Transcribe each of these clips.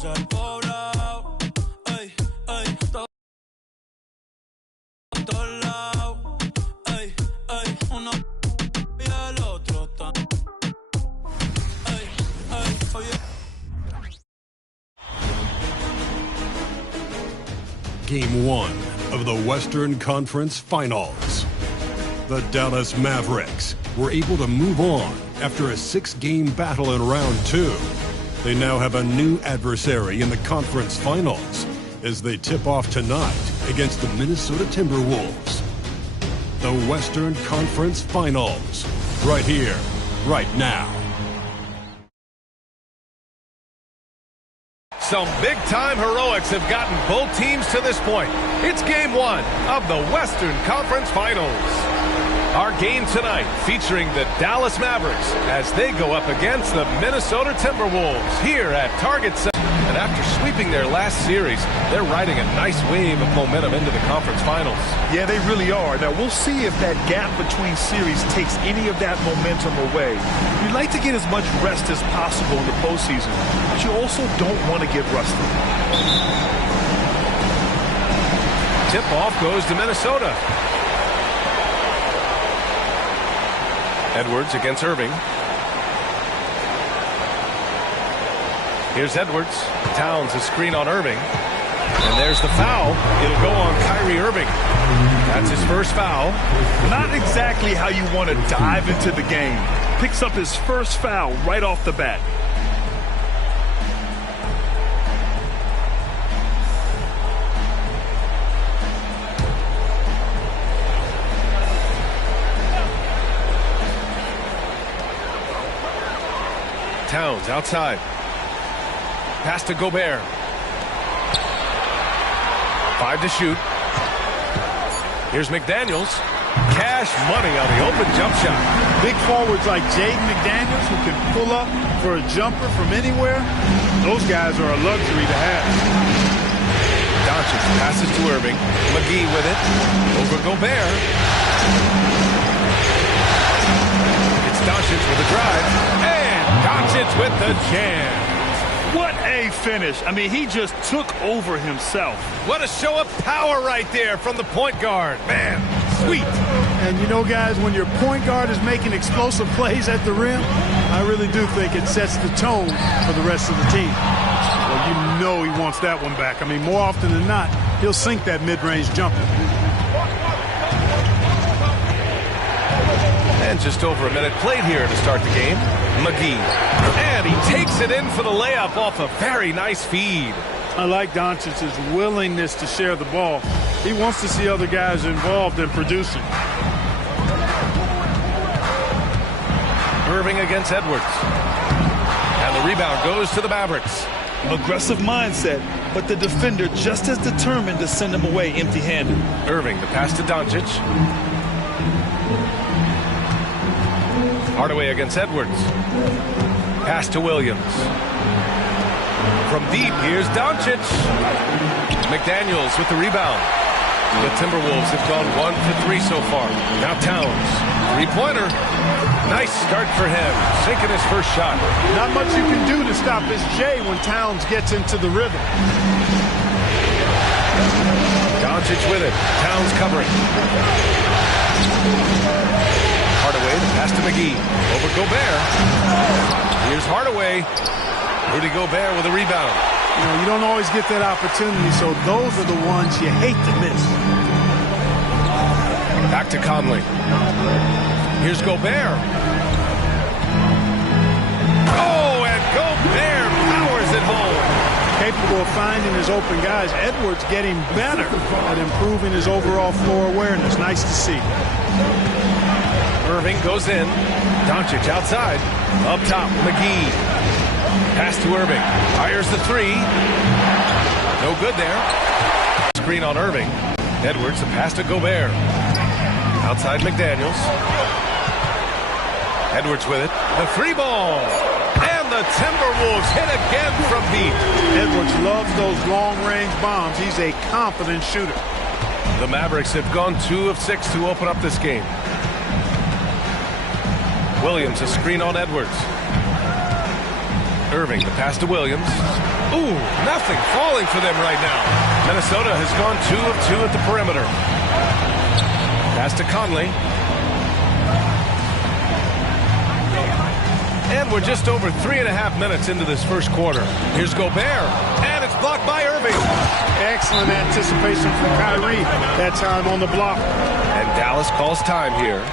ser cobrado. Ey, ey, todo a todos lados. Ey, ey, uno y el otro está. Ey, ey, oye. Game 1 of the Western Conference Finals. The Dallas Mavericks were able to move on after a 6-game battle in round 2. They now have a new adversary in the conference finals as they tip off tonight against the Minnesota Timberwolves. The Western Conference Finals, right here, right now. Some big-time heroics have gotten both teams to this point. It's Game 1 of the Western Conference Finals. Our game tonight featuring the Dallas Mavericks as they go up against the Minnesota Timberwolves here at Target Center. And after sweeping their last series, they're riding a nice wave of momentum into the conference finals. Yeah, they really are. Now, we'll see if that gap between series takes any of that momentum away. You'd like to get as much rest as possible in the postseason, but you also don't want to get rusty. Tip-off goes to Minnesota. Edwards against Irving. Here's Edwards. Towns a screen on Irving. And there's the foul. It'll go on Kyrie Irving. That's his first foul. Not exactly how you want to dive into the game. Picks up his first foul right off the bat. Towns outside. Pass to Gobert. 5 to shoot. Here's McDaniels. Cash money on the open jump shot. Big forwards like Jaden McDaniels who can pull up for a jumper from anywhere. Those guys are a luxury to have. Doncic passes to Irving. McGee with it. Over Gobert. It's Doncic with a drive. And Doncic with the jam. What a finish. I mean, he just took over himself. What a show of power right there from the point guard. Man, sweet. And you know, guys, when your point guard is making explosive plays at the rim, I really do think it sets the tone for the rest of the team. Well, you know he wants that one back. I mean, more often than not, he'll sink that mid-range jumper. And just over a minute played here to start the game. McGee. And he takes it in for the layup off a very nice feed. I like Doncic's willingness to share the ball. He wants to see other guys involved in producing. Irving against Edwards. And the rebound goes to the Mavericks. Aggressive mindset, but the defender just as determined to send him away empty-handed. Irving, the pass to Doncic. Hardaway against Edwards. Pass to Williams. From deep, here's Doncic. McDaniels with the rebound. The Timberwolves have gone 1 for 3 so far. Now Towns. Three-pointer. Nice start for him. Sinking his first shot. Not much you can do to stop this J when Towns gets into the rhythm. Doncic with it. Towns covering. Hardaway, the pass to McGee. Over Gobert. Here's Hardaway. Rudy Gobert with a rebound. You know, you don't always get that opportunity, so those are the ones you hate to miss. Back to Conley. Here's Gobert. Oh, and Gobert powers it home. Capable of finding his open guys. Edwards getting better at improving his overall floor awareness. Nice to see. Irving goes in. Doncic outside. Up top, McGee. Pass to Irving. Fires the three. No good there. Screen on Irving. Edwards, the pass to Gobert. Outside McDaniels. Edwards with it. The three ball. And the Timberwolves hit again from deep. Edwards loves those long-range bombs. He's a confident shooter. The Mavericks have gone 2 of 6 to open up this game. Williams, a screen on Edwards. Irving, the pass to Williams. Ooh, nothing falling for them right now. Minnesota has gone 2 of 2 at the perimeter. Pass to Conley. And we're just over 3.5 minutes into this first quarter. Here's Gobert, and it's blocked by Irving. Excellent anticipation from Kyrie that time on the block. And Dallas calls time here.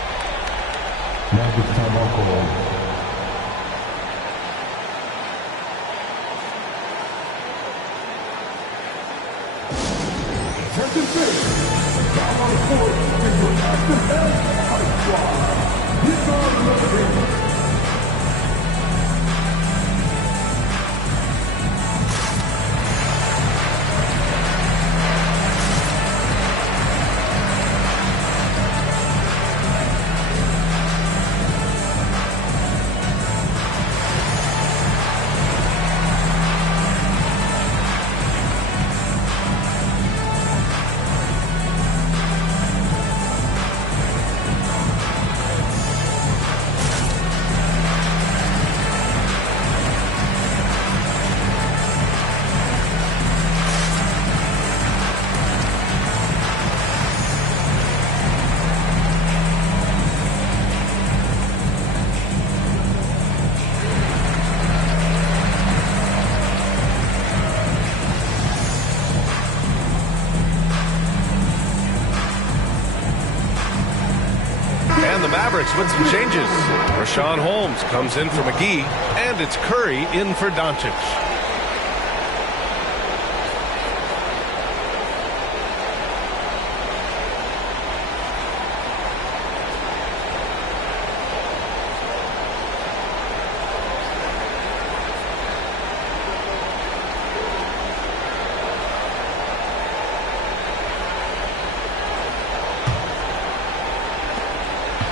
And the Mavericks with some changes. Rashawn Holmes comes in for McGee, and it's Curry in for Doncic.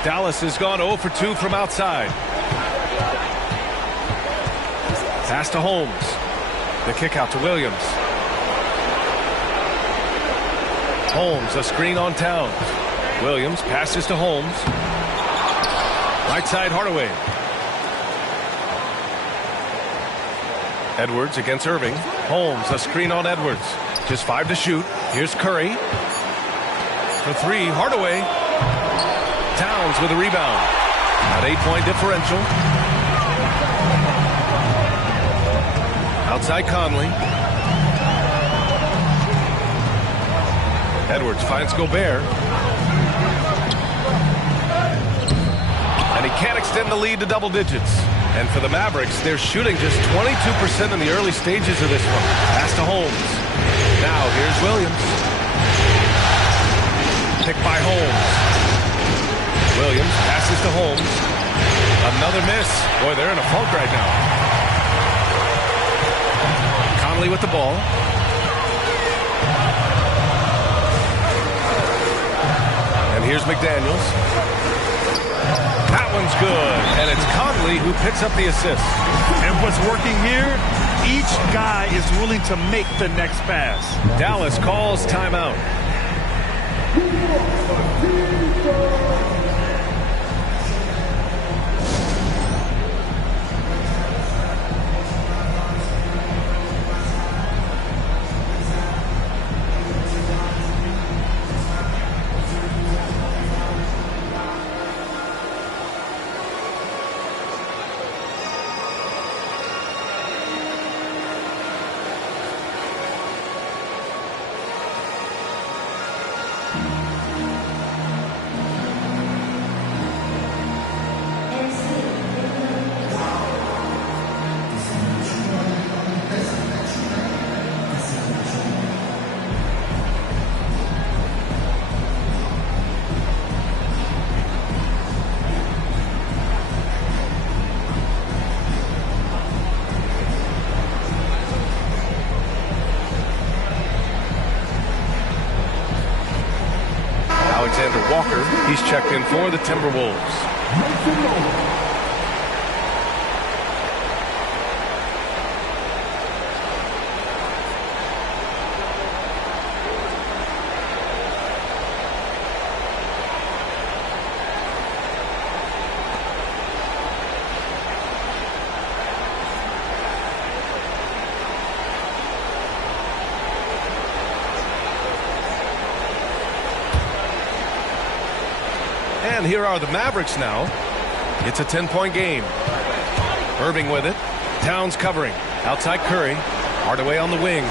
Dallas has gone 0 for 2 from outside. Pass to Holmes. The kick out to Williams. Holmes, a screen on Towns. Williams passes to Holmes. Right side, Hardaway. Edwards against Irving. Holmes, a screen on Edwards. Just 5 to shoot. Here's Curry. For 3, Hardaway. Towns with a rebound. An 8-point differential. Outside Conley. Edwards finds Gobert. And he can't extend the lead to double digits. And for the Mavericks, they're shooting just 22% in the early stages of this one. Pass to Holmes. Now here's Williams. Picked by Holmes. Williams passes to Holmes. Another miss. Boy, they're in a funk right now. Conley with the ball. And here's McDaniels. That one's good. And it's Conley who picks up the assist. And what's working here, each guy is willing to make the next pass. Dallas calls timeout. Walker, he's checked in for the Timberwolves. And here are the Mavericks now. It's a 10-point game. Irving with it. Towns covering. Outside Curry. Hardaway on the wing.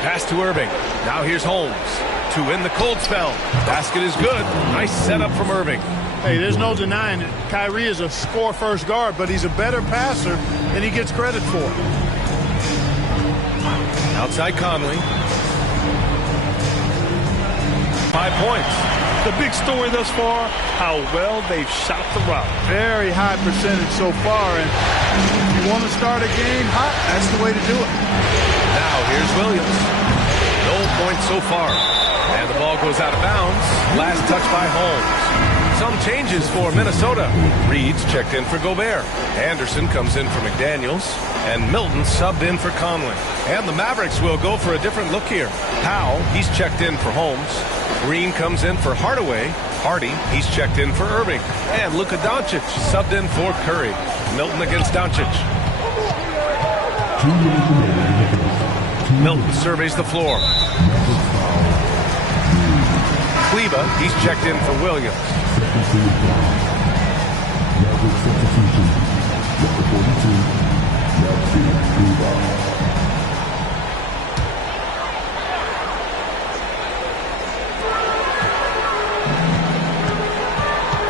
Pass to Irving. Now here's Holmes to win the cold spell. Basket is good. Nice setup from Irving. Hey, there's no denying it. Kyrie is a score-first guard, but he's a better passer than he gets credit for. Outside Conley. 5 points. The big story thus far, how well they've shot the rock. Very high percentage so far, and if you want to start a game hot, that's the way to do it. Now here's Williams. No points so far. And the ball goes out of bounds. Last touch by Holmes. Some changes for Minnesota. Reed's checked in for Gobert. Anderson comes in for McDaniels. And Milton subbed in for Conley. And the Mavericks will go for a different look here. Powell, he's checked in for Holmes. Green comes in for Hardaway. Hardy, he's checked in for Irving. And Luka Doncic subbed in for Curry. Milton against Doncic. Milton surveys the floor. Kleba, he's checked in for Williams.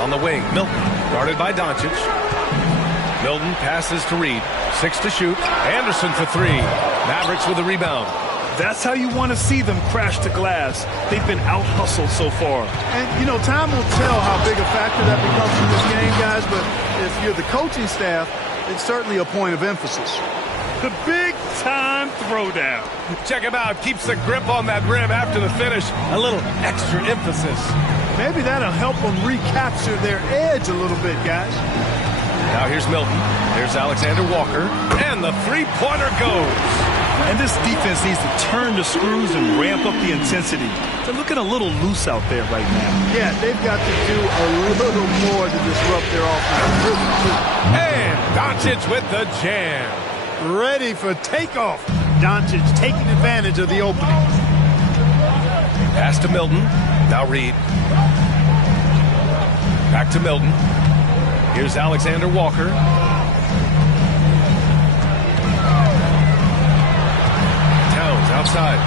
On the wing, Milton, guarded by Doncic. Milton passes to Reed. 6 to shoot. Anderson for 3. Mavericks with a rebound. That's how you want to see them crash the glass. They've been out-hustled so far. And, you know, time will tell how big a factor that becomes in this game, guys, but if you're the coaching staff, it's certainly a point of emphasis. The big-time throwdown. Check him out. Keeps the grip on that rim after the finish. A little extra emphasis. Maybe that'll help them recapture their edge a little bit, guys. Now here's Milton. There's Alexander Walker. And the three-pointer goes. And this defense needs to turn the screws and ramp up the intensity. They're looking a little loose out there right now. Yeah, they've got to do a little more to disrupt their offense. And Doncic with the jam. Ready for takeoff. Doncic taking advantage of the opening. Pass to Milton. Now Reed. Back to Milton. Here's Alexander Walker. Towns outside.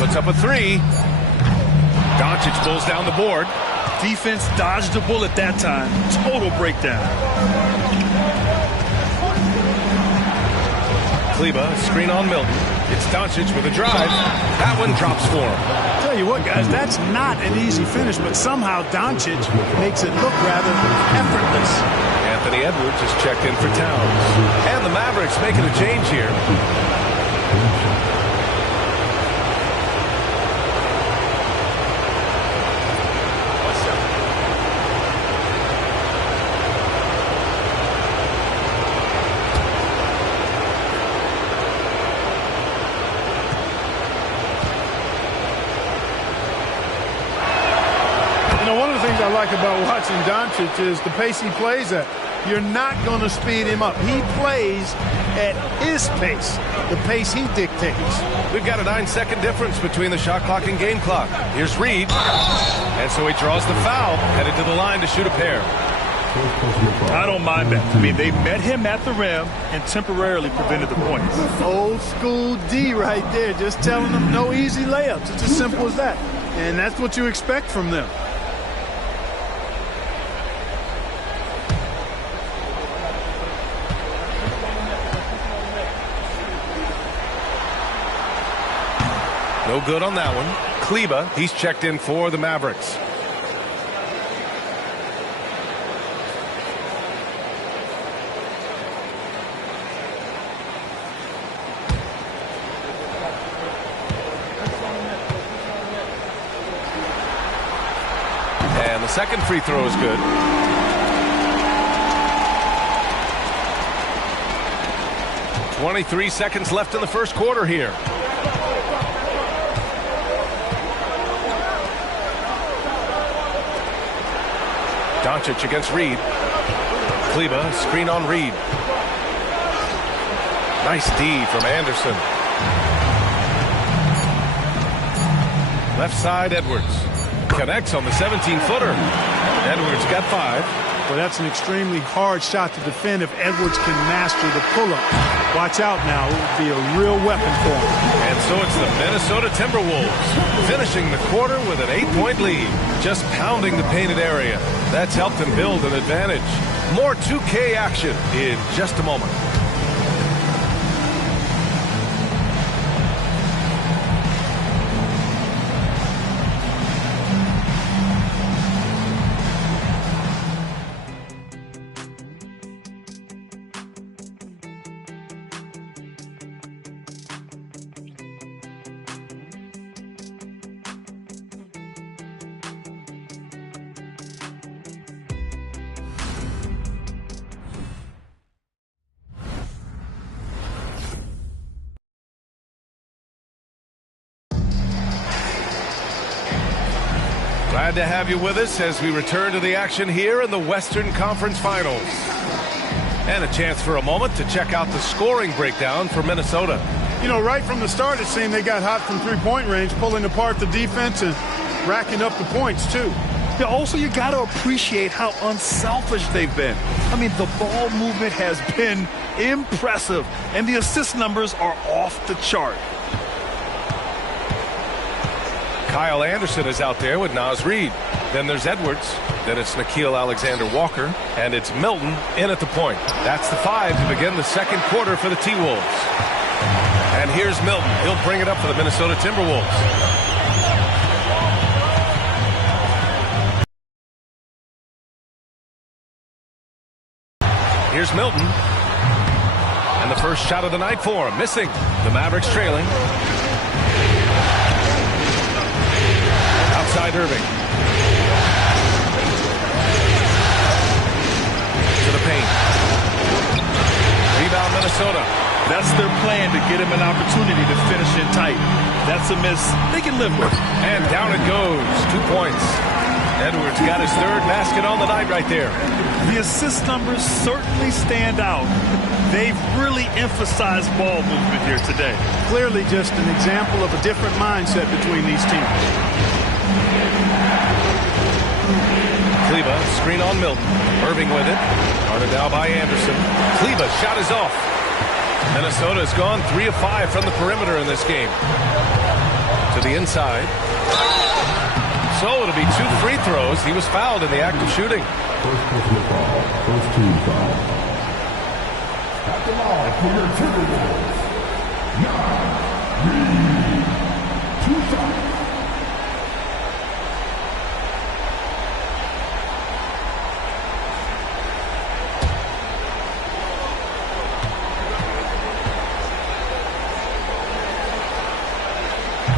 Puts up a 3. Doncic pulls down the board. Defense dodged the bullet that time. Total breakdown. Kleba, screen on Milton. It's Doncic with a drive. That one drops for him. Tell you what, guys, that's not an easy finish, but somehow Doncic makes it look rather effortless. Anthony Edwards is checked in for Towns. And the Mavericks making a change here. I like about watching Doncic is the pace he plays at. You're not going to speed him up. He plays at his pace, the pace he dictates. We've got a 9-second difference between the shot clock and game clock. Here's Reed. And so he draws the foul, headed to the line to shoot a pair. I don't mind that. I mean, they met him at the rim and temporarily prevented the points. Old school D right there, just telling them no easy layups. It's as simple as that. And that's what you expect from them. No good on that one. Kleba, he's checked in for the Mavericks. And the second free throw is good. .23 seconds left in the first quarter here. Doncic against Reed. Kleba, screen on Reed. Nice D from Anderson. Left side, Edwards. Connects on the 17-footer. Edwards got 5. Well, that's an extremely hard shot to defend if Edwards can master the pull-up. Watch out now. It would be a real weapon for him. And so it's the Minnesota Timberwolves finishing the quarter with an 8-point lead. Just pounding the painted area. That's helped them build an advantage. More 2K action in just a moment. Glad to have you with us as we return to the action here in the Western Conference Finals. And a chance for a moment to check out the scoring breakdown for Minnesota. You know, right from the start, it seemed they got hot from three-point range, pulling apart the defense and racking up the points, too. Yeah, also, you got to appreciate how unselfish they've been. I mean, the ball movement has been impressive, and the assist numbers are off the chart. Kyle Anderson is out there with Naz Reid. Then there's Edwards. Then it's Nickeil Alexander-Walker. And it's Milton in at the point. That's the 5 to begin the second quarter for the T-Wolves. And here's Milton. He'll bring it up for the Minnesota Timberwolves. Here's Milton. And the first shot of the night for him. Missing. The Mavericks trailing. Outside Irving. To the paint. Rebound Minnesota. That's their plan, to get him an opportunity to finish in tight. That's a miss they can live with. And down it goes. 2 points. Edwards got his third basket on the night right there. The assist numbers certainly stand out. They've really emphasized ball movement here today. Clearly just an example of a different mindset between these teams. Kleba, screen on Milton. Irving with it. Guarded now by Anderson. Kleba, shot is off. Minnesota has gone 3 of 5 from the perimeter in this game. To the inside. So it'll be 2 free throws. He was fouled in the act of shooting. First personal foul. First team foul. At the line for your Timberwolves. Naz Reid. 2 shots.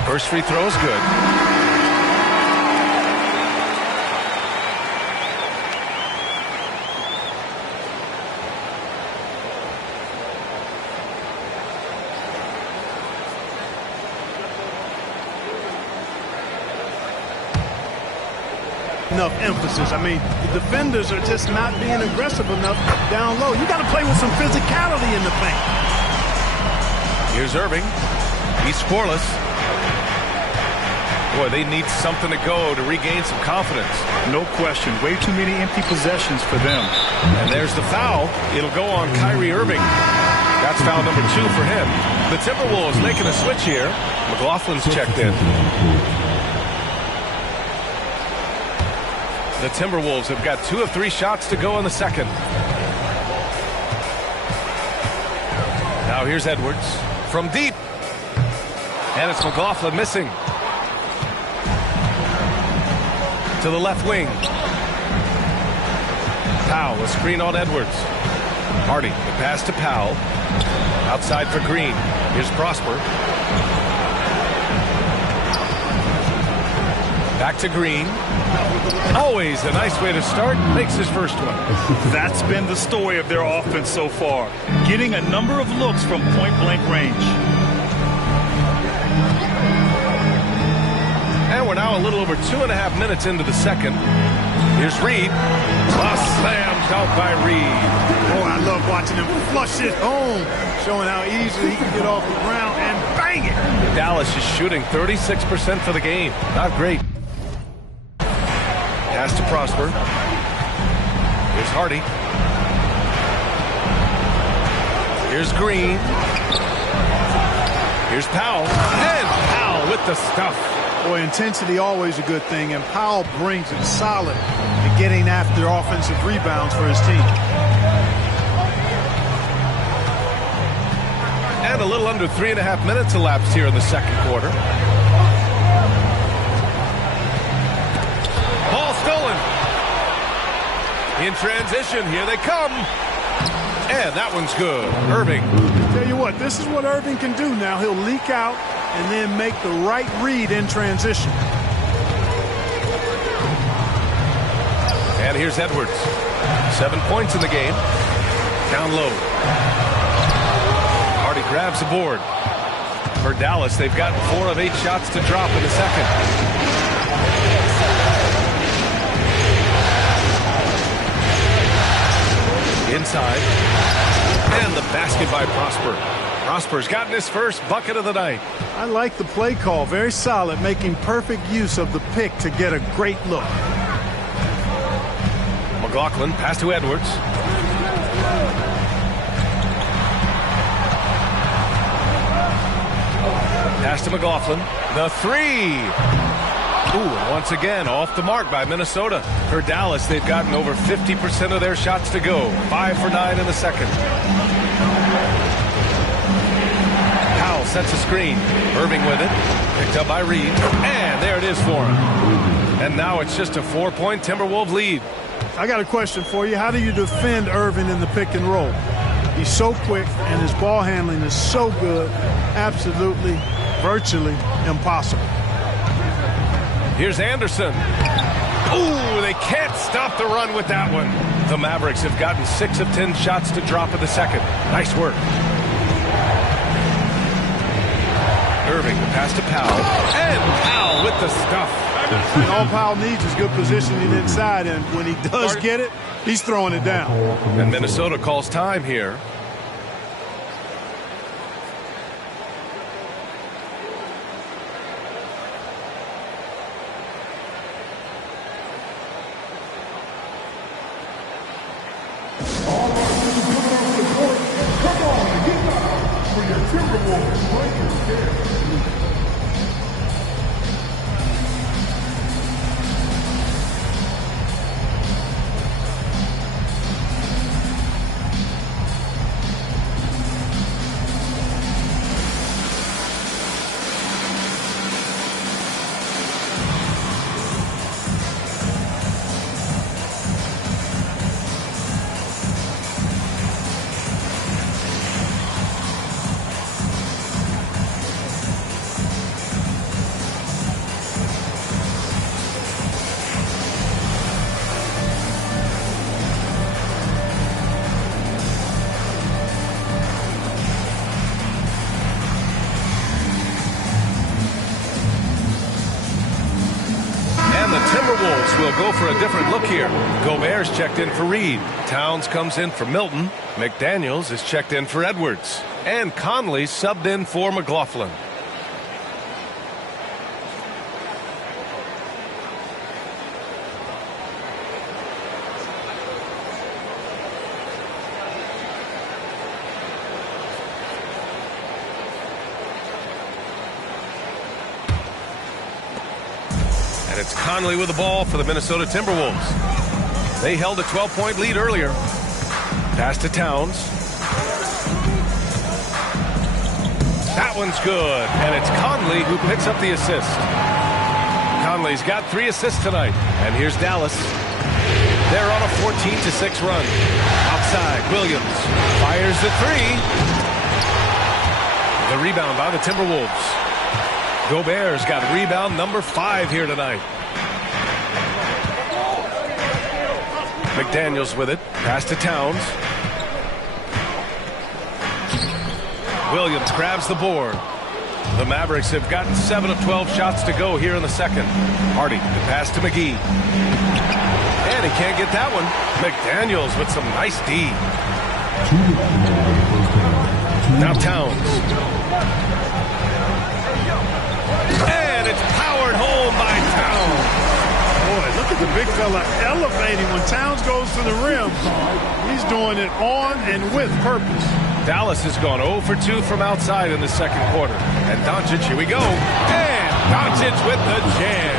First free throw is good. Enough emphasis. I mean, the defenders are just not being aggressive enough down low. You got to play with some physicality in the paint. Here's Irving. He's scoreless. Boy, they need something to go to regain some confidence. No question. Way too many empty possessions for them. And there's the foul. It'll go on Kyrie Irving. That's foul number 2 for him. The Timberwolves making a switch here. McLaughlin's checked in. The Timberwolves have got 2 of 3 shots to go in the second. Now here's Edwards from deep. And it's McLaughlin missing. To the left wing. Powell, a screen on Edwards. Hardy, the pass to Powell. Outside for Green. Here's Prosper. Back to Green. Always a nice way to start. Makes his first one. That's been the story of their offense so far. Getting a number of looks from point-blank range. And we're now a little over 2.5 minutes into the second. Here's Reid. A slam dunk by Reid. Oh, I love watching him flush it home, showing how easily he can get off the ground and bang! Bang it! Dallas is shooting 36% for the game. Not great. Pass to Prosper. Here's Hardy. Here's Green. Here's Powell. And Powell with the stuff. Boy, intensity always a good thing, and Powell brings it solid in getting after offensive rebounds for his team. And a little under 3.5 minutes elapsed here in the second quarter. Ball stolen. In transition, here they come. And that one's good. Irving. Tell you what, this is what Irving can do now. He'll leak out and then make the right read in transition. And here's Edwards. 7 points in the game. Down low. Hardy grabs the board. For Dallas, they've gotten 4 of 8 shots to drop in the second. Inside. And the basket by Prosper. Prosper's gotten his first bucket of the night. I like the play call. Very solid, making perfect use of the pick to get a great look. McLaughlin, pass to Edwards. Pass to McLaughlin. The three. Ooh, once again, off the mark by Minnesota. For Dallas, they've gotten over 50% of their shots to go. 5 for 9 in the second. Powell sets a screen. Irving with it. Picked up by Reed. And there it is for him. And now it's just a 4-point Timberwolves lead. I got a question for you. How do you defend Irving in the pick and roll? He's so quick, and his ball handling is so good. Absolutely, virtually impossible. Here's Anderson. Ooh, they can't stop the run with that one. The Mavericks have gotten 6 of 10 shots to drop in the second. Nice work. Irving, the pass to Powell. And Powell with the stuff. And all Powell needs is good positioning inside, and when he does get it, he's throwing it down. And Minnesota calls time here. Timberwolves will go for a different look here. Gobert's checked in for Reed. Towns comes in for Milton. McDaniels is checked in for Edwards. And Conley subbed in for McLaughlin. It's Conley with the ball for the Minnesota Timberwolves. They held a 12-point lead earlier. Pass to Towns. That one's good, and it's Conley who picks up the assist. Conley's got 3 assists tonight, and here's Dallas. They're on a 14-6 run. Outside, Williams fires the 3. The rebound by the Timberwolves. Gobert's got rebound number 5 here tonight. McDaniels with it. Pass to Towns. Williams grabs the board. The Mavericks have gotten 7 of 12 shots to go here in the second. Hardy, the pass to McGee. And he can't get that one. McDaniels with some nice D. Now Towns. And it's powered home by Towns. Boy, look at the big fella elevating when Towns goes to the rim. He's doing it on and with purpose. Dallas has gone 0 for 2 from outside in the second quarter. And Doncic, here we go. And Doncic with the jam.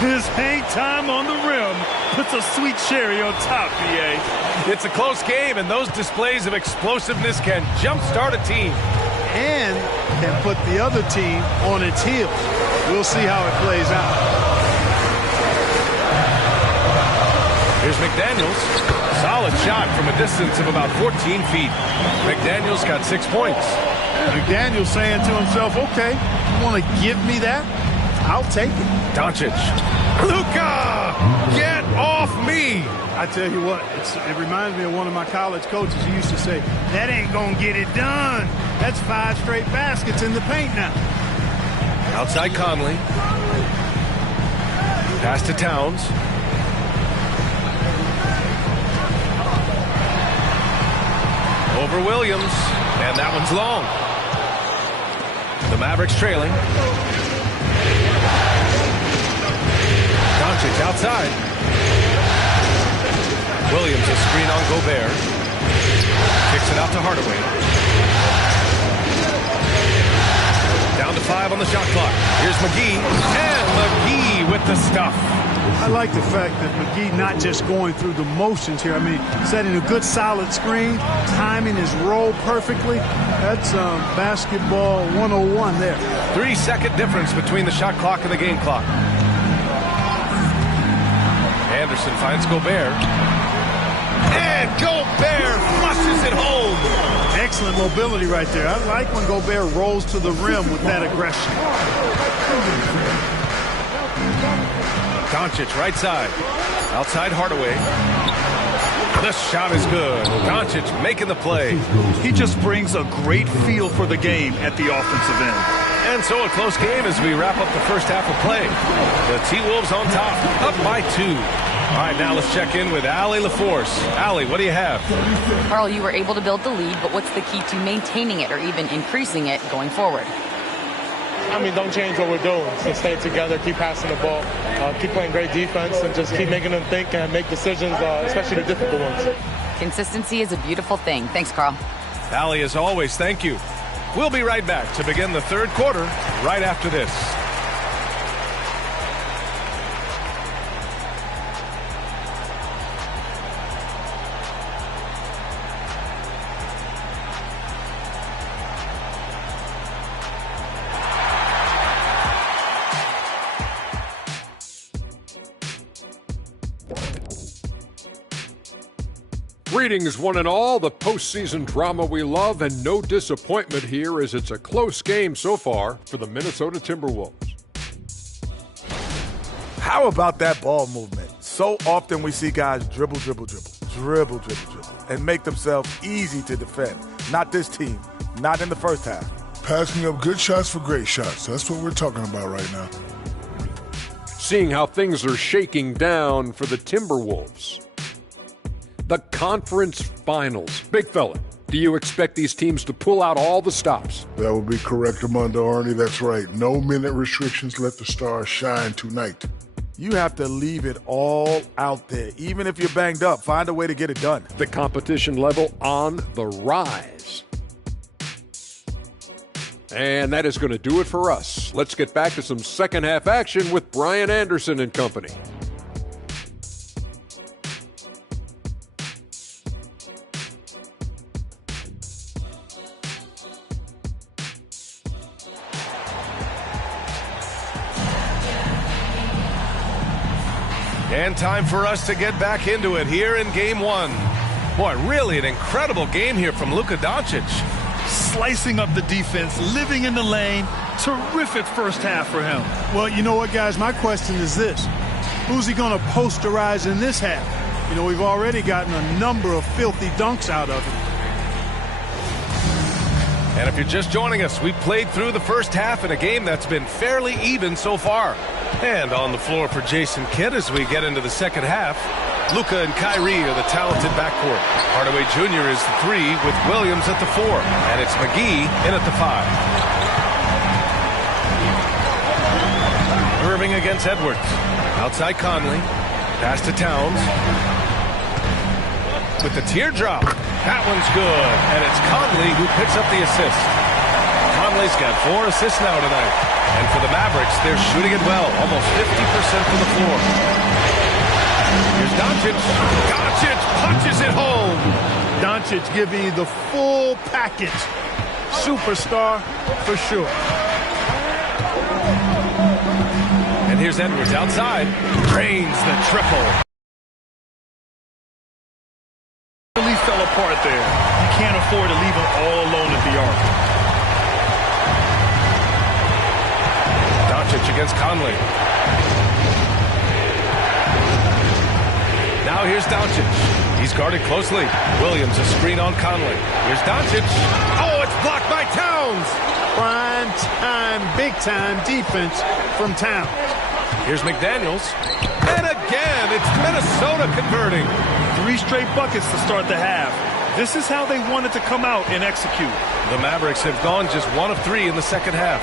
His hang time on the rim puts a sweet cherry on top, BA. It's a close game, and those displays of explosiveness can jumpstart a team. And can put the other team on its heels. We'll see how it plays out. Here's McDaniels. Solid shot from a distance of about 14 feet. McDaniels got 6 points. McDaniels saying to himself, okay, you want to give me that? I'll take it. Doncic. Luka! Get off me! I tell you what, it reminds me of one of my college coaches. He used to say, that ain't going to get it done. That's 5 straight baskets in the paint now. Outside Conley. Pass to Towns. Over Williams. And that one's long. The Mavericks trailing. Doncic outside. Williams a screen on Gobert. Kicks it out to Hardaway. Down to 5 on the shot clock. Here's McGee. And McGee with the stuff. I like the fact that McGee not just going through the motions here. I mean, setting a good solid screen, timing his roll perfectly. That's basketball 101 there. 3-second difference between the shot clock and the game clock. Anderson finds Gobert. And Gobert flushes it home. Excellent mobility right there. I like when Gobert rolls to the rim with that aggression. Doncic right side. Outside Hardaway. The shot is good. Doncic making the play. He just brings a great feel for the game at the offensive end. And so a close game as we wrap up the first half of play. The T-Wolves on top, up by 2. All right, now let's check in with Allie LaForce. Allie, what do you have? Carl, you were able to build the lead, but what's the key to maintaining it or even increasing it going forward? I mean, don't change what we're doing. So stay together, keep passing the ball, keep playing great defense, and just keep making them think and make decisions, especially the difficult ones. Consistency is a beautiful thing. Thanks, Carl. Allie, as always, thank you. We'll be right back to begin the third quarter right after this. Greetings, one and all. The postseason drama we love, and no disappointment here as it's a close game so far for the Minnesota Timberwolves. How about that ball movement? So often we see guys dribble, and make themselves easy to defend. Not this team, not in the first half. Passing up good shots for great shots. That's what we're talking about right now. Seeing how things are shaking down for the Timberwolves. The conference finals. Big fella, do you expect these teams to pull out all the stops? That would be correct, Armando Arnie. That's right. No minute restrictions. Let the stars shine tonight. You have to leave it all out there. Even if you're banged up, find a way to get it done. The competition level on the rise. And that is going to do it for us. Let's get back to some second half action with Brian Anderson and company. And time for us to get back into it here in game 1. Boy, really an incredible game here from Luka Doncic. Slicing up the defense, living in the lane. Terrific first half for him. Well, you know what, guys? My question is this. Who's he going to posterize in this half? You know, we've already gotten a number of filthy dunks out of him. And if you're just joining us, we played through the first half in a game that's been fairly even so far. And on the floor for Jason Kidd as we get into the second half, Luka and Kyrie are the talented backcourt. Hardaway Jr. is the 3 with Williams at the 4. And it's McGee in at the 5. Irving against Edwards. Outside Conley. Pass to Towns. With the teardrop. That one's good. And it's Conley who picks up the assist. Conley's got 4 assists now tonight. And for the Mavericks, they're shooting it well. Almost 50% from the floor. Here's Doncic. Doncic punches it home. Doncic giving you the full package. Superstar for sure. And here's Edwards outside. Drains the triple. Really fell apart there. You can't afford to leave him all alone at the arc. Doncic against Conley. Now here's Doncic. He's guarded closely. Williams a screen on Conley. Here's Doncic. Oh, it's blocked by Towns. Prime time, big time defense from Towns. Here's McDaniels. And again, it's Minnesota converting. 3 straight buckets to start the half. This is how they wanted to come out and execute. The Mavericks have gone just 1 of 3 in the second half.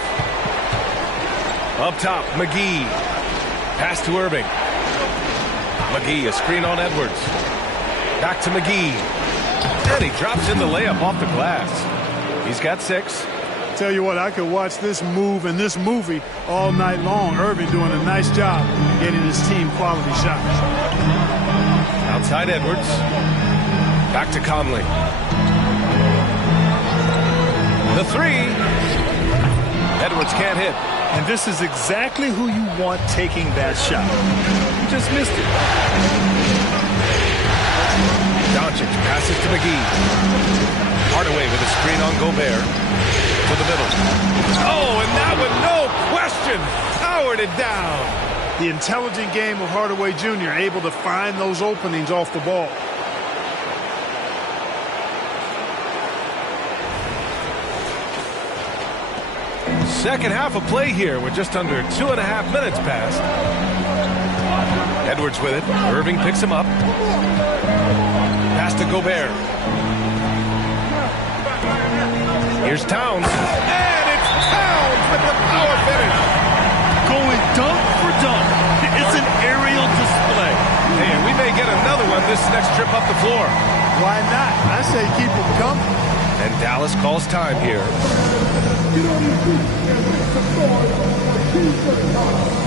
Up top, McGee. Pass to Irving. McGee, a screen on Edwards. Back to McGee. And he drops in the layup off the glass. He's got 6. Tell you what, I could watch this move and this movie all night long. Irving doing a nice job getting his team quality shots. Outside Edwards. Back to Conley. The 3. Edwards can't hit. And this is exactly who you want taking that shot. You just missed it. Doncic passes to McGee. Hardaway with a screen on Gobert. To the middle. Oh, and that one, no question, powered it down. The intelligent game of Hardaway Jr. able to find those openings off the ball. Second half of play here with just under 2.5 minutes passed. Edwards with it. Irving picks him up. Pass to Gobert. Here's Towns. And it's Towns with the power finish. Going dunk for dunk. It's an aerial display. Hey, and we may get another one this next trip up the floor. Why not? I say keep them coming. And Dallas calls time here. Get on your feet and make some noise for the Kings of the House.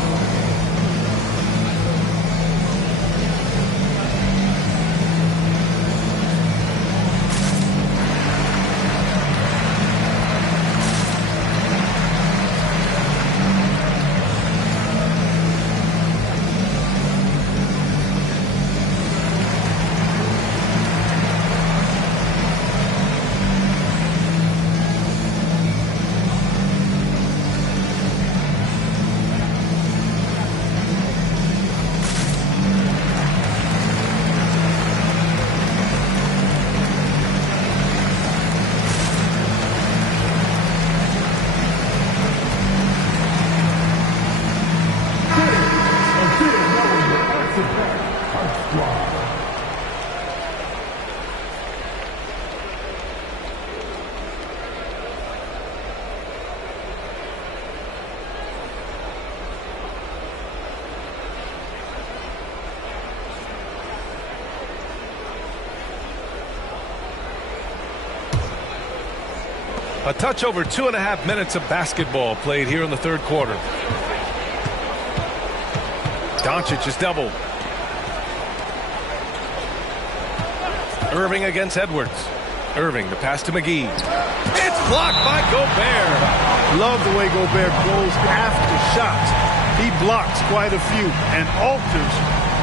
A touch over 2.5 minutes of basketball played here in the third quarter. Doncic is doubled. Irving against Edwards. Irving, the pass to McGee. It's blocked by Gobert. Love the way Gobert goes after shots. He blocks quite a few and alters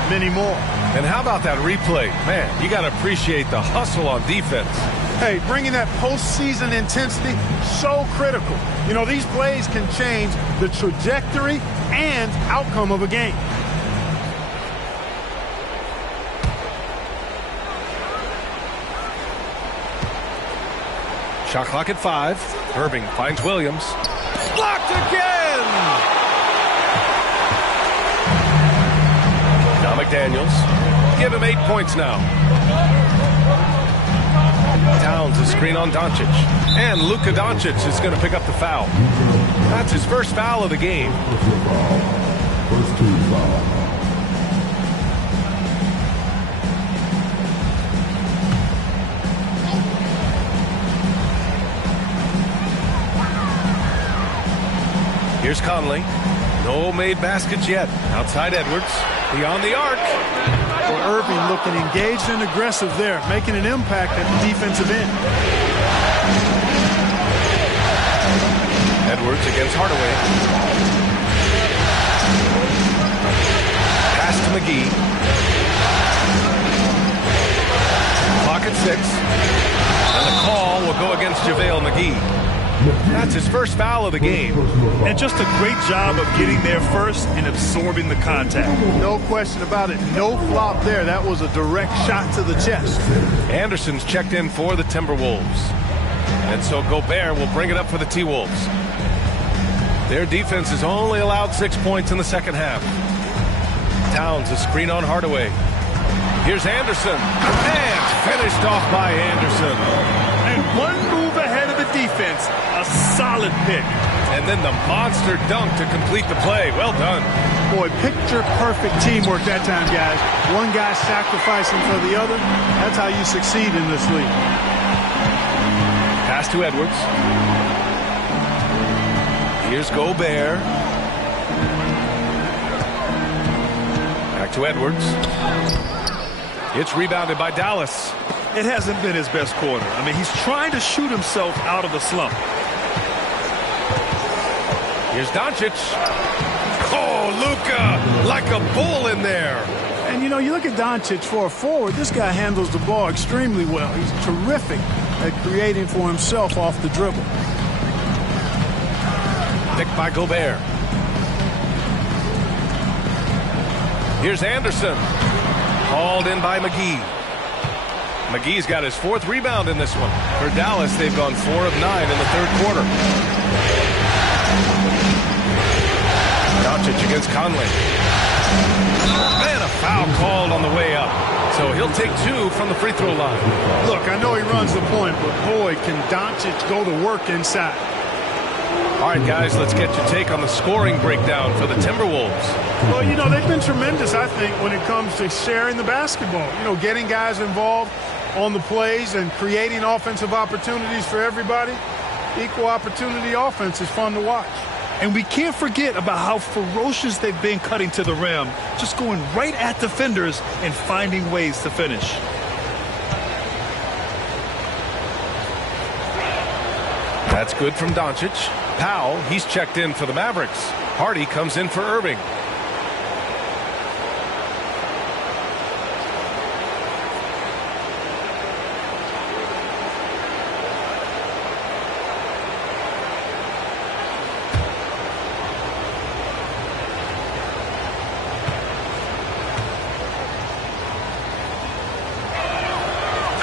many more. And how about that replay? Man, you got to appreciate the hustle on defense. Hey, bringing that postseason intensity, so critical. You know, these plays can change the trajectory and outcome of a game. Shot clock at 5. Irving finds Williams. Blocked again! Now McDaniels. Give him 8 points now. Towns a screen on Doncic. And Luka Doncic is going to pick up the foul. That's his first foul of the game. Here's Conley. No made baskets yet. Outside Edwards. Beyond the arc. Well, Irving looking engaged and aggressive there, making an impact at the defensive end. Edwards against Hardaway. Pass to McGee. Clock at 6. And the call will go against JaVale McGee. That's his first foul of the game. And just a great job of getting there first and absorbing the contact. No question about it. No flop there. That was a direct shot to the chest. Anderson's checked in for the Timberwolves. And so Gobert will bring it up for the T-Wolves. Their defense has only allowed 6 points in the second half. Towns a screen on Hardaway. Here's Anderson. And finished off by Anderson. And one move ahead of the defense. A solid pick. And then the monster dunk to complete the play. Well done. Boy, picture-perfect teamwork that time, guys. One guy sacrificing for the other. That's how you succeed in this league. Pass to Edwards. Here's Gobert. Back to Edwards. It's rebounded by Dallas. It hasn't been his best quarter. I mean, he's trying to shoot himself out of the slump. Here's Doncic. Oh, Luka, like a bull in there. And, you know, you look at Doncic for a forward, this guy handles the ball extremely well. He's terrific at creating for himself off the dribble. Picked by Gobert. Here's Anderson. Hauled in by McGee. McGee's got his 4th rebound in this one. For Dallas, they've gone 4 of 9 in the third quarter. Doncic against Conley. And a foul called on the way up. So he'll take 2 from the free throw line. Look, I know he runs the point, but boy, can Doncic go to work inside. All right, guys, let's get your take on the scoring breakdown for the Timberwolves. Well, you know, they've been tremendous, I think, when it comes to sharing the basketball. You know, getting guys involved on the plays and creating offensive opportunities for everybody. Equal opportunity offense is fun to watch. And we can't forget about how ferocious they've been cutting to the rim, just going right at defenders and finding ways to finish. That's good from Doncic. Powell, he's checked in for the Mavericks. Hardy comes in for Irving.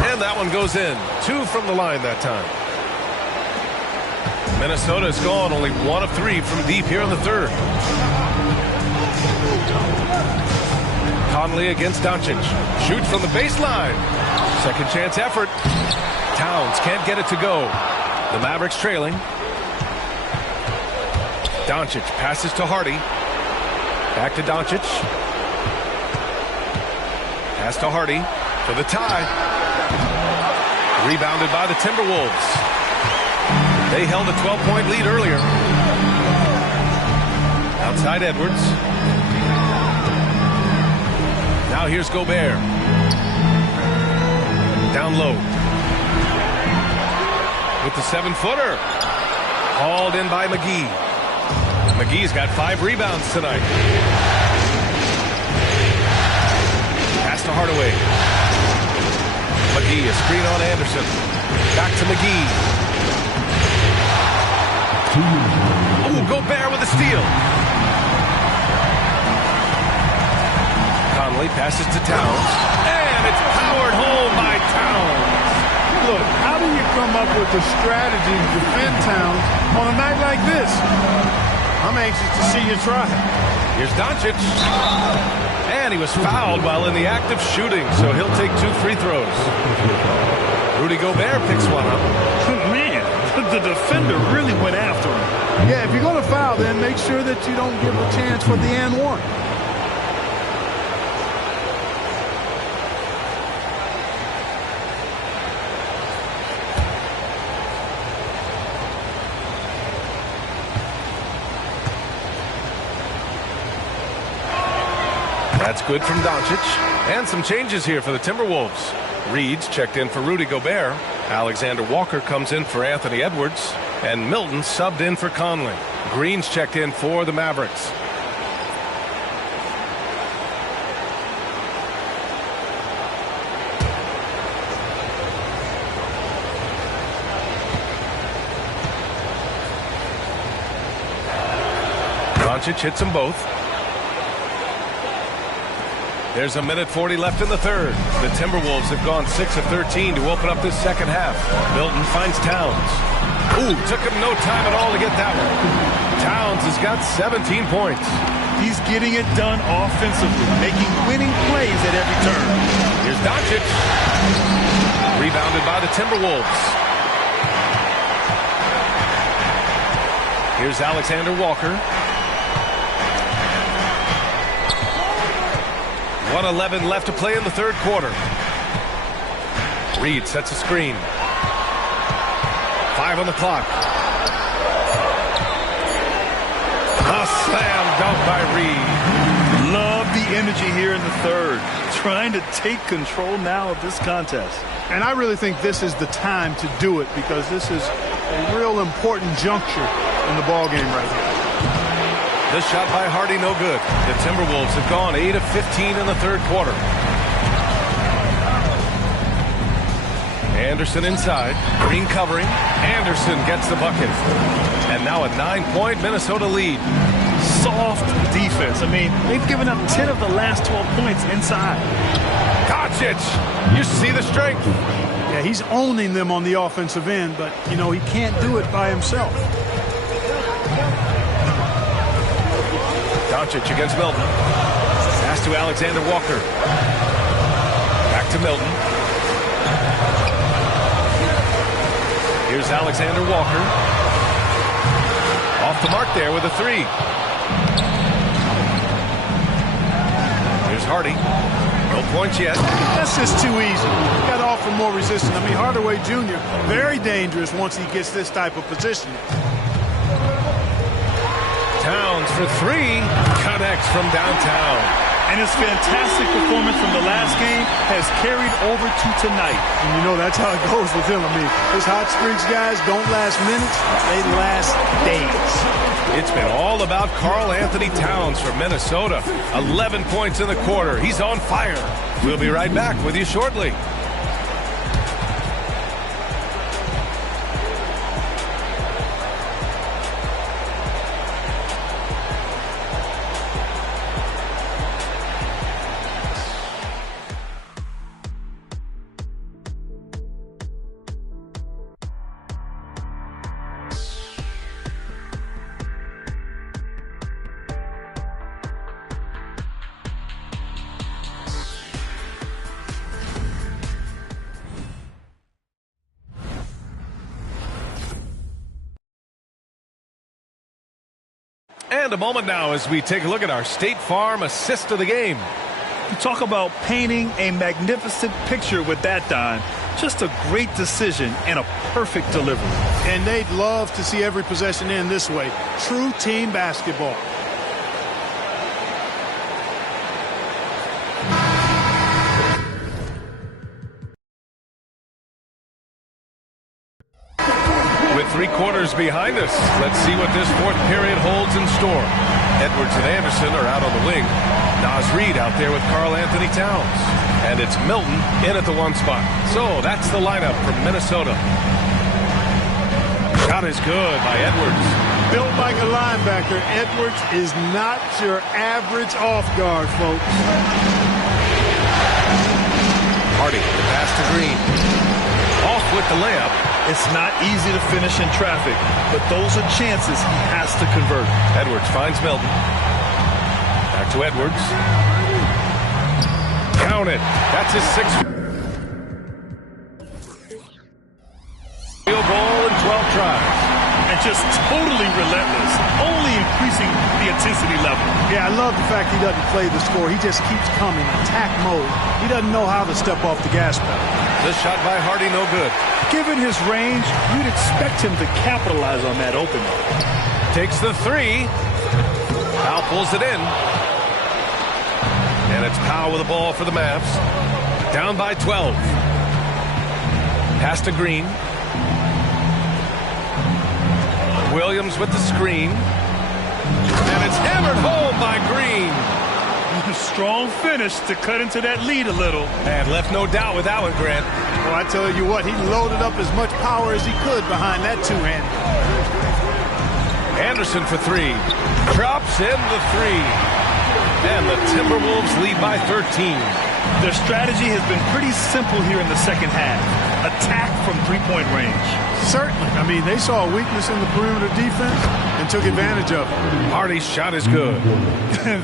And that one goes in. 2 from the line that time. Minnesota's gone only 1 of 3 from deep here in the third. Conley against Doncic. Shoots from the baseline. Second chance effort. Towns can't get it to go. The Mavericks trailing. Doncic passes to Hardy. Back to Doncic. Pass to Hardy for the tie. Rebounded by the Timberwolves. They held a 12-point lead earlier. Outside Edwards. Now here's Gobert. Down low. With the 7-footer. Hauled in by McGee. McGee's got 5 rebounds tonight. Pass to Hardaway. McGee, a screen on Anderson. Back to McGee. Oh, Gobert with a steal. Conley passes to Towns. And it's powered home by Towns. Look, how do you come up with the strategy to defend Towns on a night like this? I'm anxious to see you try. Here's Doncic. And he was fouled while in the act of shooting, so he'll take 2 free throws. Rudy Gobert picks one up. Man, the defender really went after him. Yeah, if you're going to foul, then make sure that you don't give a chance for the and one. That's good from Doncic. And some changes here for the Timberwolves. Reed's checked in for Rudy Gobert. Alexander Walker comes in for Anthony Edwards. And Milton subbed in for Conley. Green's checked in for the Mavericks. Doncic hits them both. There's a minute 40 left in the third. The Timberwolves have gone 6 of 13 to open up this second half. Milton finds Towns. Ooh, took him no time at all to get that one. Towns has got 17 points. He's getting it done offensively, making winning plays at every turn. Here's Doncic. Rebounded by the Timberwolves. Here's Alexander Walker. 1:11 left to play in the third quarter. Reed sets a screen. 5 on the clock. A slam dunk by Reed. Love the energy here in the third. Trying to take control now of this contest. And I really think this is the time to do it because this is a real important juncture in the ball game right here. This shot by Hardy, no good. The Timberwolves have gone 8 of 15 in the third quarter. Anderson inside. Green covering. Anderson gets the bucket. And now a 9-point Minnesota lead. Soft defense. I mean, they've given up 10 of the last 12 points inside. Doncic! You see the strength. Yeah, he's owning them on the offensive end, but, you know, he can't do it by himself. Doncic against Milton. Pass to Alexander Walker. Back to Milton. Here's Alexander Walker. Off the mark there with a three. Here's Hardy. No points yet. That's just too easy. You got to offer more resistance. I mean, Hardaway Jr., very dangerous once he gets this type of position. Towns for three. Connects from downtown. And his fantastic performance from the last game has carried over to tonight. And you know, that's how it goes with him. I mean, his hot streaks, guys, don't last minutes. They last days. It's been all about Karl Anthony Towns from Minnesota. 11 points in the quarter. He's on fire. We'll be right back with you shortly. And a moment now as we take a look at our State Farm assist of the game. You talk about painting a magnificent picture with that dime. Just a great decision and a perfect delivery. And they'd love to see every possession end this way. True team basketball. With 3 quarters behind us, let's see what this fourth period holds in store. Edwards and Anderson are out on the wing. Naz Reid out there with Karl Anthony Towns. And it's Milton in at the 1 spot. So that's the lineup from Minnesota. Shot is good by Edwards. Built like a linebacker, Edwards is not your average off guard, folks. Hardy, the pass to Green. Off with the layup. It's not easy to finish in traffic, but those are chances he has to convert. Edwards finds Milton. Back to Edwards. Count it. That's his 6th field goal in 12 tries. And just totally relentless, only increasing the intensity level. Yeah, I love the fact he doesn't play the score. He just keeps coming, attack mode. He doesn't know how to step off the gas pedal. This shot by Hardy, no good. Given his range, you'd expect him to capitalize on that opening. Takes the 3. Now pulls it in. And And it's Powell with the ball for the Mavs. Down by 12. Pass to Green. Williams with the screen. And it's hammered home by Green. Strong finish to cut into that lead a little. And left no doubt with that one, Grant. Well, I tell you what, he loaded up as much power as he could behind that two-hand. Anderson for three. Drops in the three. And the Timberwolves lead by 13. Their strategy has been pretty simple here in the second half. Attack from three-point range. Certainly. I mean, they saw a weakness in the perimeter defense and took advantage of it. Hardy's shot is good.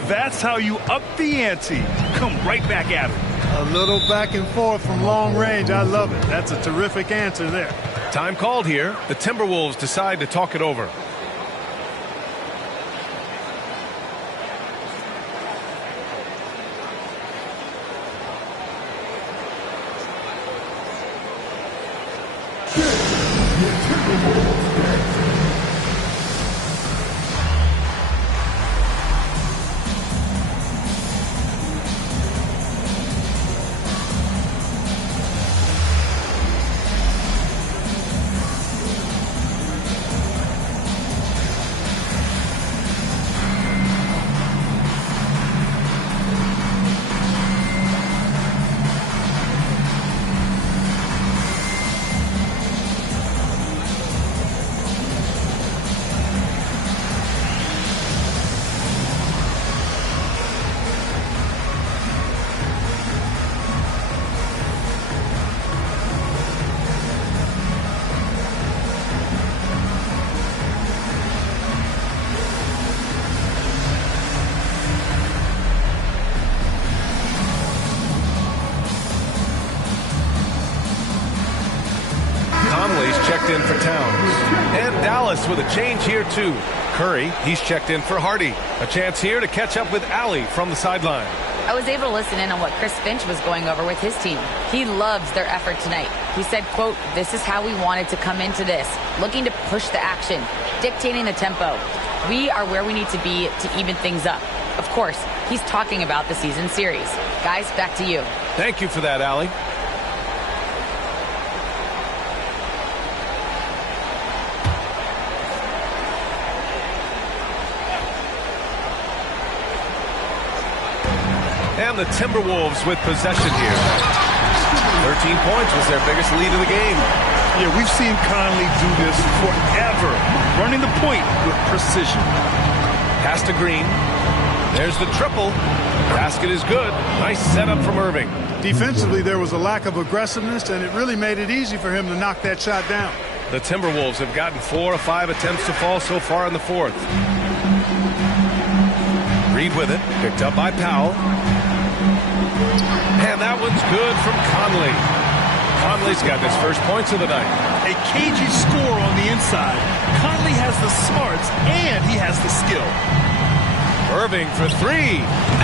That's how you up the ante. Come right back at him. A little back and forth from long range. I love it. That's a terrific answer there. Time called here. The Timberwolves decide to talk it over. Checked in for Towns. And Dallas with a change here too. Curry, he's checked in for Hardy. A chance here to catch up with Allie from the sideline. I was able to listen in on what Chris Finch was going over with his team. He loves their effort tonight. He said, quote, "This is how we wanted to come into this, looking to push the action, dictating the tempo. We are where we need to be to even things up." Of course, he's talking about the season series. Guys, back to you. Thank you for that, Allie. And the Timberwolves with possession here. 13 points was their biggest lead of the game. Yeah, we've seen Conley do this forever, running the point with precision. Pass to Green. There's the triple. Basket is good. Nice setup from Irving. Defensively, there was a lack of aggressiveness, and it really made it easy for him to knock that shot down. The Timberwolves have gotten 4 of 5 attempts to fall so far in the fourth. Reed with it. Picked up by Powell. And that one's good from Conley. Conley's got his first points of the night. A cagey score on the inside. Conley has the smarts and he has the skill. Irving for three.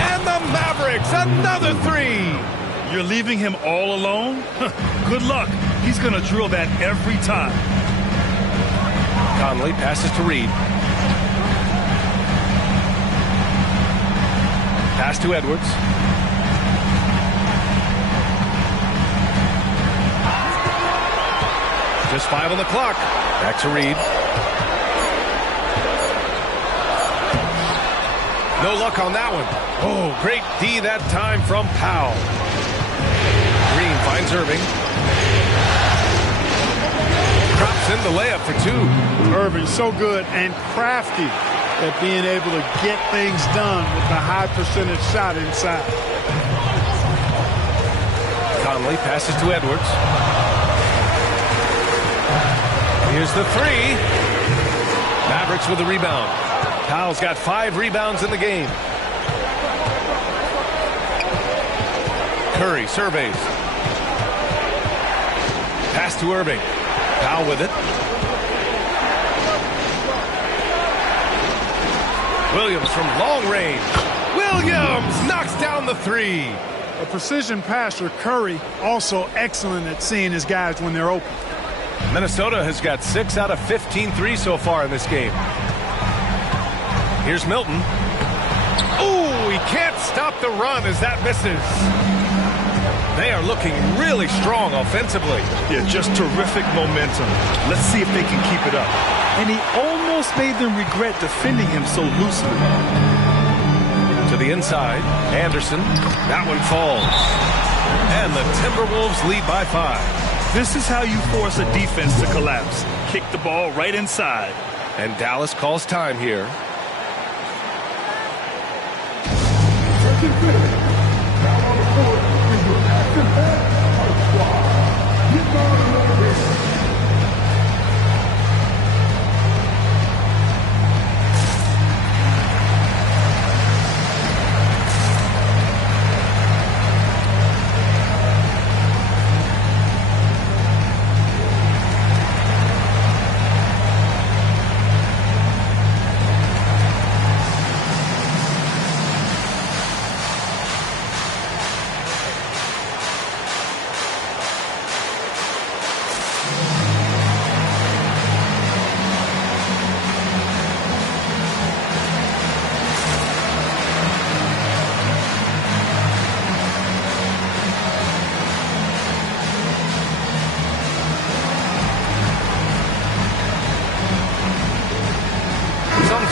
And the Mavericks, another three. You're leaving him all alone? Good luck. He's going to drill that every time. Conley passes to Reed. Pass to Edwards. Just 5 on the clock. Back to Reed. No luck on that one. Oh, great D that time from Powell. Green finds Irving. Drops in the layup for 2. Irving so good and crafty at being able to get things done with the high percentage shot inside. Conley passes to Edwards. Here's the three. Mavericks with the rebound. Powell's got 5 rebounds in the game. Curry surveys. Pass to Irving. Powell with it. Williams from long range. Williams knocks down the 3. A precision passer, Curry, also excellent at seeing his guys when they're open. Minnesota has got 6 out of 15 threes so far in this game. Here's Milton. Ooh, he can't stop the run as that misses. They are looking really strong offensively. Yeah, just terrific momentum. Let's see if they can keep it up. And he almost made them regret defending him so loosely. To the inside, Anderson. That one falls. And the Timberwolves lead by 5. This is how you force a defense to collapse. Kick the ball right inside. And Dallas calls time here.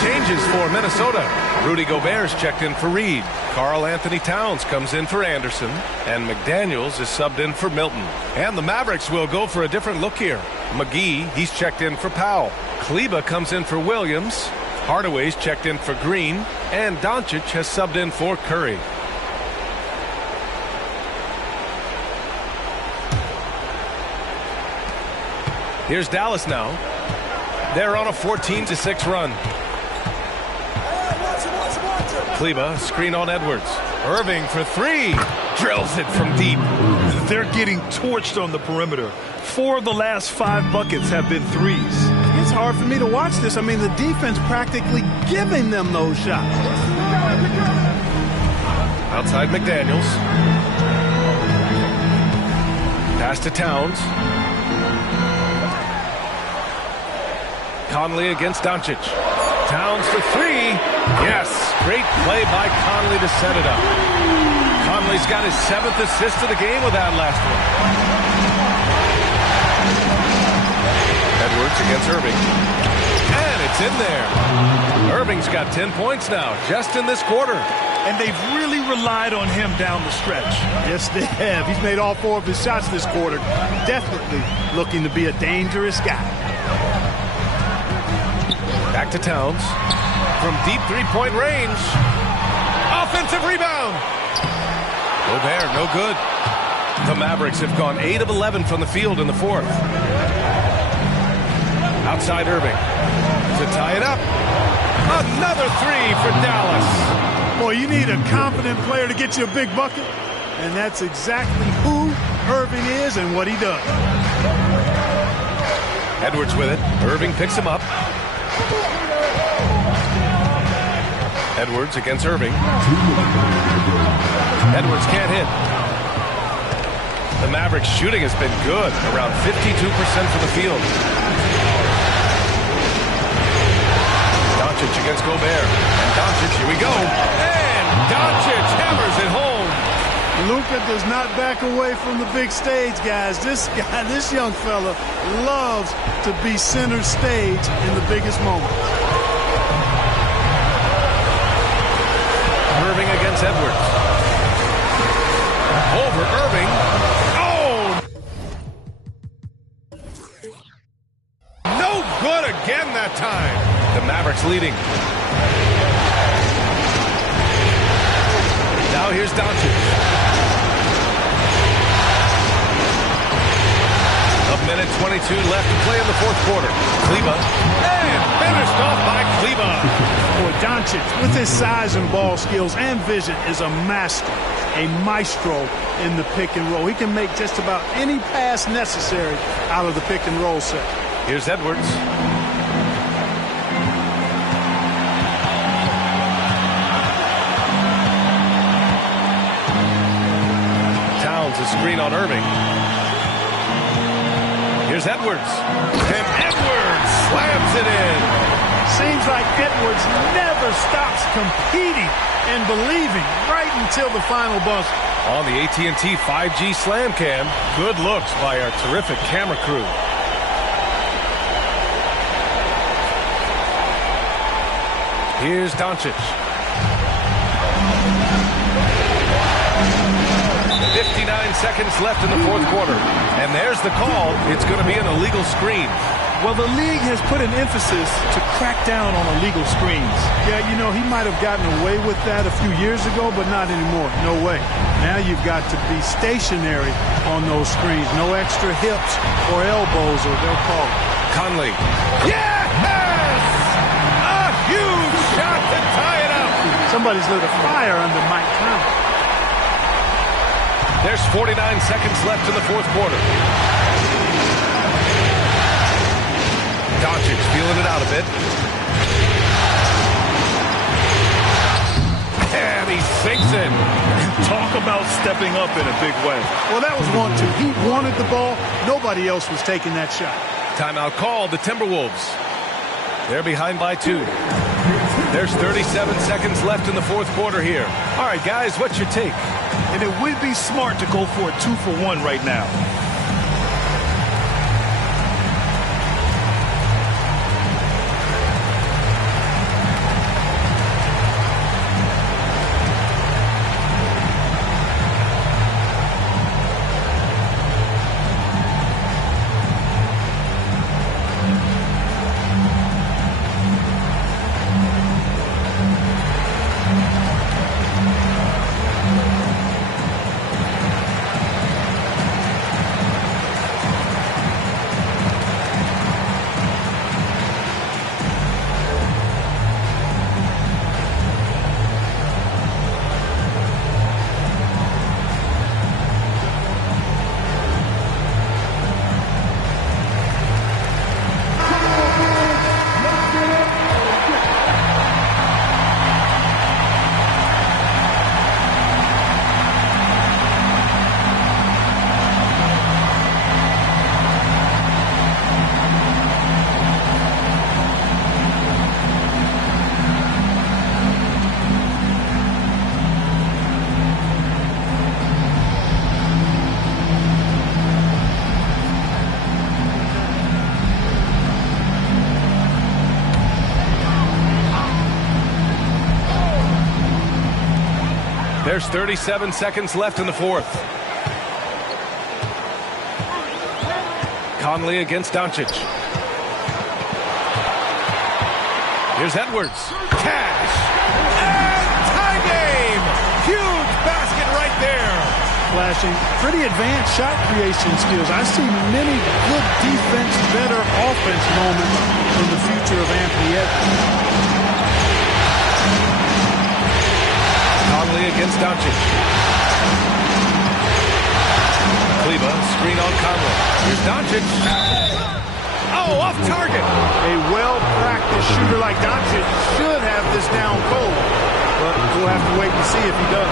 Changes for Minnesota. Rudy Gobert's checked in for Reed. Karl Anthony Towns comes in for Anderson. And McDaniels is subbed in for Milton. And the Mavericks will go for a different look here. McGee, he's checked in for Powell. Kleba comes in for Williams. Hardaway's checked in for Green. And Doncic has subbed in for Curry. Here's Dallas now. They're on a 14-6 run. Kleba, screen on Edwards. Irving for 3. Drills it from deep. They're getting torched on the perimeter. 4 of the last 5 buckets have been threes. It's hard for me to watch this. I mean, the defense practically giving them those shots. Outside McDaniels. Pass to Towns. Conley against Doncic. Towns for 3. Yes, great play by Conley to set it up. Conley's got his 7th assist of the game with that last one. Edwards against Irving. And it's in there. Irving's got 10 points now, just in this quarter. And they've really relied on him down the stretch. Yes, they have. He's made all 4 of his shots this quarter. Definitely looking to be a dangerous guy. Back to Towns. From deep three-point range. Offensive rebound. Gobert, no good. The Mavericks have gone 8 of 11 from the field in the 4th. Outside Irving. To tie it up. Another 3 for Dallas. Boy, you need a confident player to get you a big bucket. And that's exactly who Irving is and what he does. Edwards with it. Irving picks him up. Edwards against Irving. Edwards can't hit. The Mavericks shooting has been good, around 52% from the field. Doncic against Gobert. And Doncic, here we go. And Doncic hammers it home. Luka does not back away from the big stage, guys. This guy, this young fella, loves to be center stage in the biggest moments. Irving against Edwards. Over Irving. Oh! No good again that time. The Mavericks leading. Now here's Doncic. A minute 22 left to play in the 4th quarter. Kleba. And finished off by Kleba. Boy, Doncic, with his size and ball skills and vision, is a master, a maestro in the pick and roll. He can make just about any pass necessary out of the pick and roll set. Here's Edwards. Towns a screen on Irving. Here's Edwards. And Edwards slams it in. Seems like Edwards never stops competing and believing right until the final buzzer. On the AT&T 5G Slam Cam, good looks by our terrific camera crew. Here's Doncic. 59 seconds left in the fourth quarter. And there's the call. It's going to be an illegal screen. Well, the league has put an emphasis to crack down on illegal screens. Yeah, you know, he might have gotten away with that a few years ago, but not anymore. No way. Now you've got to be stationary on those screens. No extra hips or elbows, or they'll call it. Conley. Yes! A huge shot to tie it up. Somebody's lit a fire under Mike Conley. There's 49 seconds left in the fourth quarter. Doncic feeling it out a bit. And he sinks it. Talk about stepping up in a big way. Well, that was 1-2. He wanted the ball. Nobody else was taking that shot. Timeout called. The Timberwolves. They're behind by 2. There's 37 seconds left in the fourth quarter here. All right, guys, what's your take? And it would be smart to go for a 2-for-1 right now. There's 37 seconds left in the fourth. Conley against Doncic. Here's Edwards. Cash. And tie game. Huge basket right there. Flashing pretty advanced shot creation skills. I see many good defense, better offense moments in the future of Anthony Edwards. Conley against Doncic. Kleba, screen on Conley. Here's Doncic. Oh, off target. A well-practiced shooter like Doncic should have this down cold, but we'll have to wait and see if he does.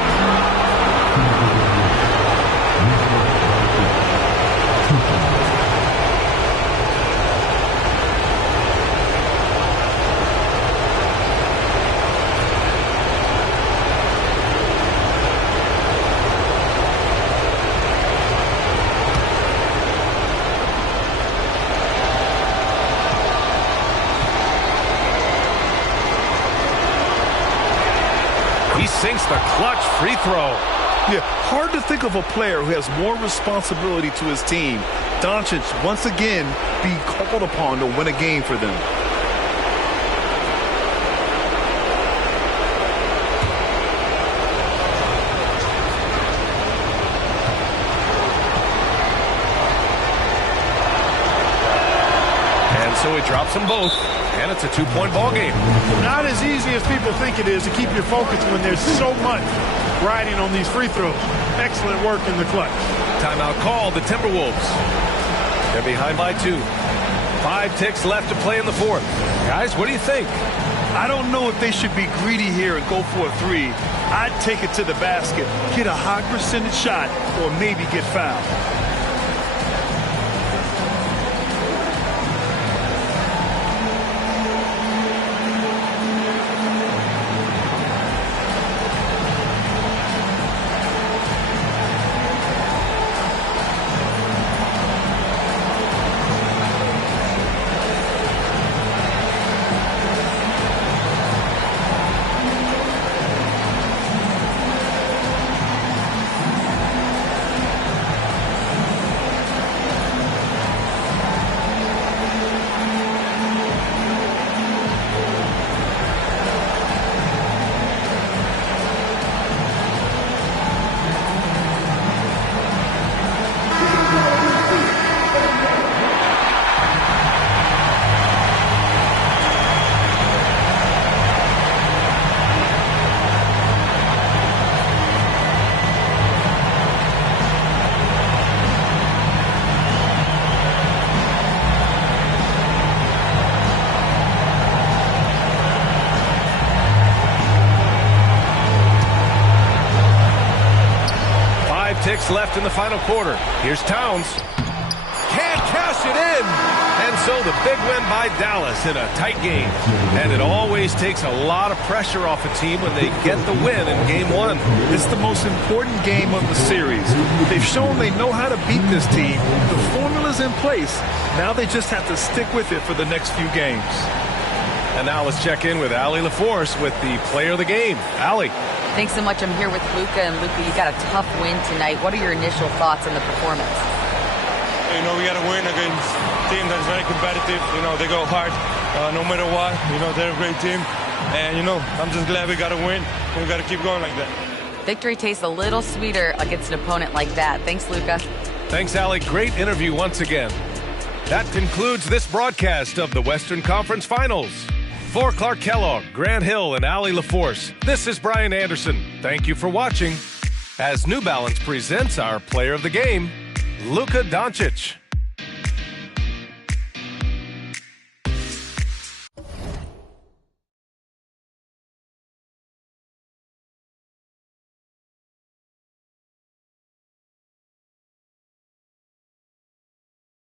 Sinks the clutch free throw. Yeah, hard to think of a player who has more responsibility to his team. Doncic, once again, be called upon to win a game for them. And so he drops them both. And it's a two-point ball game. Not as easy as people think it is to keep your focus when there's so much riding on these free throws. Excellent work in the clutch. Timeout called. The Timberwolves. They're behind by 2. 5 ticks left to play in the fourth. Guys, what do you think? I don't know if they should be greedy here and go for a 3. I'd take it to the basket, get a high percentage shot, or maybe get fouled. minutes left in the final quarter. Here's Towns. Can't cash it in. And so the big win by Dallas in a tight game. And it always takes a lot of pressure off a team when they get the win in game one. It's the most important game of the series. They've shown they know how to beat this team. The formula's in place. Now they just have to stick with it for the next few games. And now let's check in with Allie LaForce with the player of the game. Allie. Thanks so much. I'm here with Luka. And Luka, you got a tough win tonight. What are your initial thoughts on the performance? You know, we got to win against a team that's very competitive. You know, they go hard no matter what. You know, they're a great team. And, you know, I'm just glad we got to win. And we got to keep going like that. Victory tastes a little sweeter against an opponent like that. Thanks, Luka. Thanks, Allie. Great interview once again. That concludes this broadcast of the Western Conference Finals. For Clark Kellogg, Grant Hill, and Allie LaForce, this is Brian Anderson. Thank you for watching. As New Balance presents our player of the game, Luka Doncic.